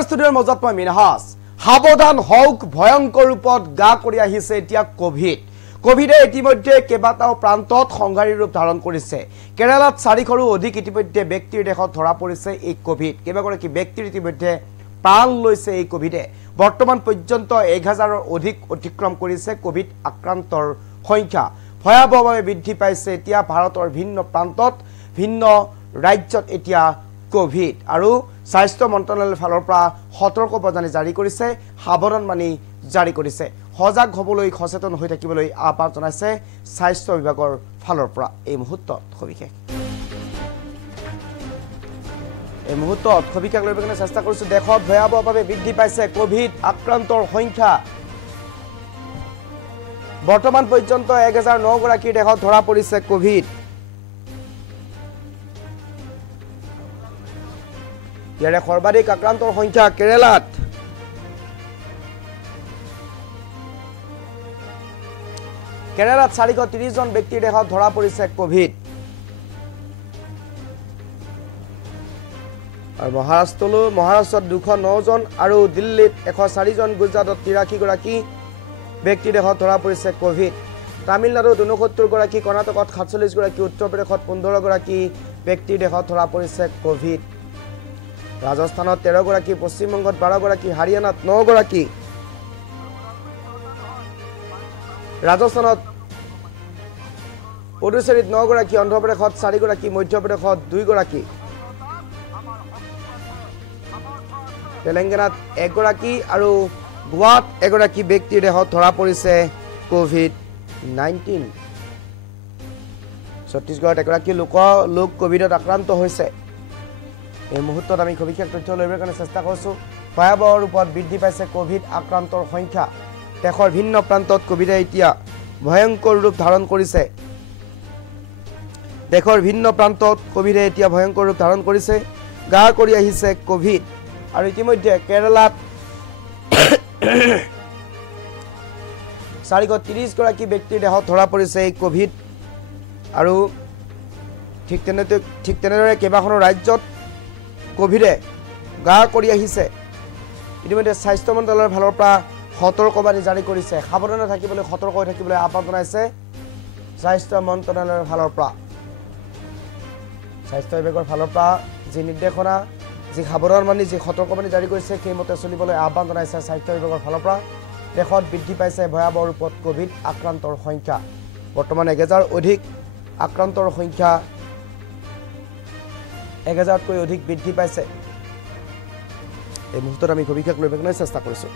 ষ্টুডিঅ'ৰ মাজত মই মিনহাজ সাৱধান হওক ভয়ংকৰ ৰূপত গা কৰি আহিছে এতিয়া কোভিডে ইতিমধ্যে কেইবাটাও প্ৰান্তত সংঘাৰী ৰূপ ধাৰণ কৰিছে কেৰালাত 400ৰো অধিক ইতিমধ্যে ব্যক্তিৰ দেহত ধৰা পৰিছে এই কোভিড কেইবাগৰাকী ব্যক্তিৰ ইতিমধ্যে প্ৰাণ লৈছে এই কোভিডে বৰ্তমান পৰ্যন্ত 1000ৰ অধিক অতিক্ৰম কৰিছে কোভিড আক্ৰান্তৰ সংখ্যা ভয়াৱহভাৱে বৃদ্ধি পাইছে এতিয়া ভাৰতৰ ভিন্ন প্ৰান্তত ভিন্ন ৰাজ্যত এতিয়া কোভিড আৰু স্বাস্থ্য মন্ত্ৰালয়ৰ ফালৰ পৰা সতৰ্কবাণী জাৰি কৰিছে সাৱধানবাণী জাৰি কৰিছে সজাগ হ'বলৈ সচেতন হৈ থাকিবলৈ আহ্বান জনাইছে স্বাস্থ্য বিভাগৰ ফালৰ পৰা এই মুহূৰ্তত সবিশেষ লৈ পেলাই চেষ্টা কৰিছো দেশত ভয়াৱহভাৱে বৃদ্ধি পাইছে কোভিড আক্ৰান্তৰ সংখ্যা বৰ্তমান পৰ্যন্ত 1009 গৰাকীৰ দেহত ধৰা পৰিছে কোভিড ইয়াৰে সৰ্বাধিক আক্ৰান্তৰ সংখ্যা কেৰালাত কেৰালাত 430 জন ব্যক্তিৰ দেহত ধৰা পৰিছে কোভিড আৰু মহাৰাষ্ট্ৰত 209 জন আৰু দিল্লীত 104 জন গুজৰাটত 83 গৰাকী ব্যক্তিৰ দেহত ধৰা পৰিছে কোভিড তামিলনাডুত 69 গৰাকী কৰ্ণাটকত 47 গৰাকী উত্তৰ প্ৰদেশত 15 গৰাকী ব্যক্তিৰ দেহত ধৰা পৰিছে কোভিড ৰাজস্থানত 13 গৰাকী পশ্চিমবংগত 12 গৰাকী হাৰিয়ানাত 9 গৰাকী ৰাজস্থানত পুডুচেৰীত 9 গৰাকী অন্ধ্ৰপ্ৰদেশত 4 গৰাকী মধ্যপ্ৰদেশত 2 গৰাকী তেলেংগানাত 1 গৰাকী আৰু গোৱাত 1 গৰাকী ব্যক্তিৰ দেহত ধৰা পৰিছে কোভিড-19 ছত্তীশগড়ত 1 গৰাকী লোক কোভিডত আক্ৰান্ত হৈছে এই মুহূৰ্তত আমি সবিশেষ তথ্য লবৰ কাৰণে চেষ্টা কৰিছো ভয়াৱহ ৰূপত বৃদ্ধি পাইছে কোভিড আক্ৰান্তৰ সংখ্যা দেশৰ ভিন্ন প্ৰান্তত কোভিডে এতিয়া ভয়ংকৰ ৰূপ ধাৰণ কৰিছে দেশৰ ভিন্ন প্ৰান্তত কোভিডে এতিয়া ভয়ংকৰ ৰূপ ধাৰণ কৰিছে গা কৰি আহিছে কোভিড আৰু ইতিমধ্যে কেৰালাত 430 গৰাকী ব্যক্তিৰ দেহত ধৰা পৰিছে এই কোভিড আৰু ঠিক তেনেদৰে কেইবাখনো ৰাজ্যত কোভিডে গা কৰি আহিছে ইতিমধ্যে স্বাস্থ্য মন্ত্ৰালয়ৰ ফালৰ পৰা সতৰ্কবাণী জাৰি কৰিছে সাৱধানে থাকিবলৈ সতৰ্ক হৈ থাকিবলৈ আহ্বান জনাইছে স্বাস্থ্য মন্ত্ৰালয়ৰ ফালৰ পৰা স্বাস্থ্য বিভাগৰ ফালৰ পৰা যি নিৰ্দেশনা যি সাৱধানবাণী যি সতৰ্কবাণী জাৰি কৰিছে সেইমতে চলিবলৈ আহ্বান জনাইছে স্বাস্থ্য বিভাগৰ ফালৰ পৰা দেশত বৃদ্ধি পাইছে ভয়াৱহ ৰূপত কোভিড আক্ৰান্তৰ সংখ্যা বৰ্তমান 1000 অধিক আক্ৰান্তৰ সংখ্যা 1000তকৈ অধিক বৃদ্ধি পাইছে এই মুহূৰ্তত আমি সবিশেষ লৈ পেলাই চেষ্টা কৰিছো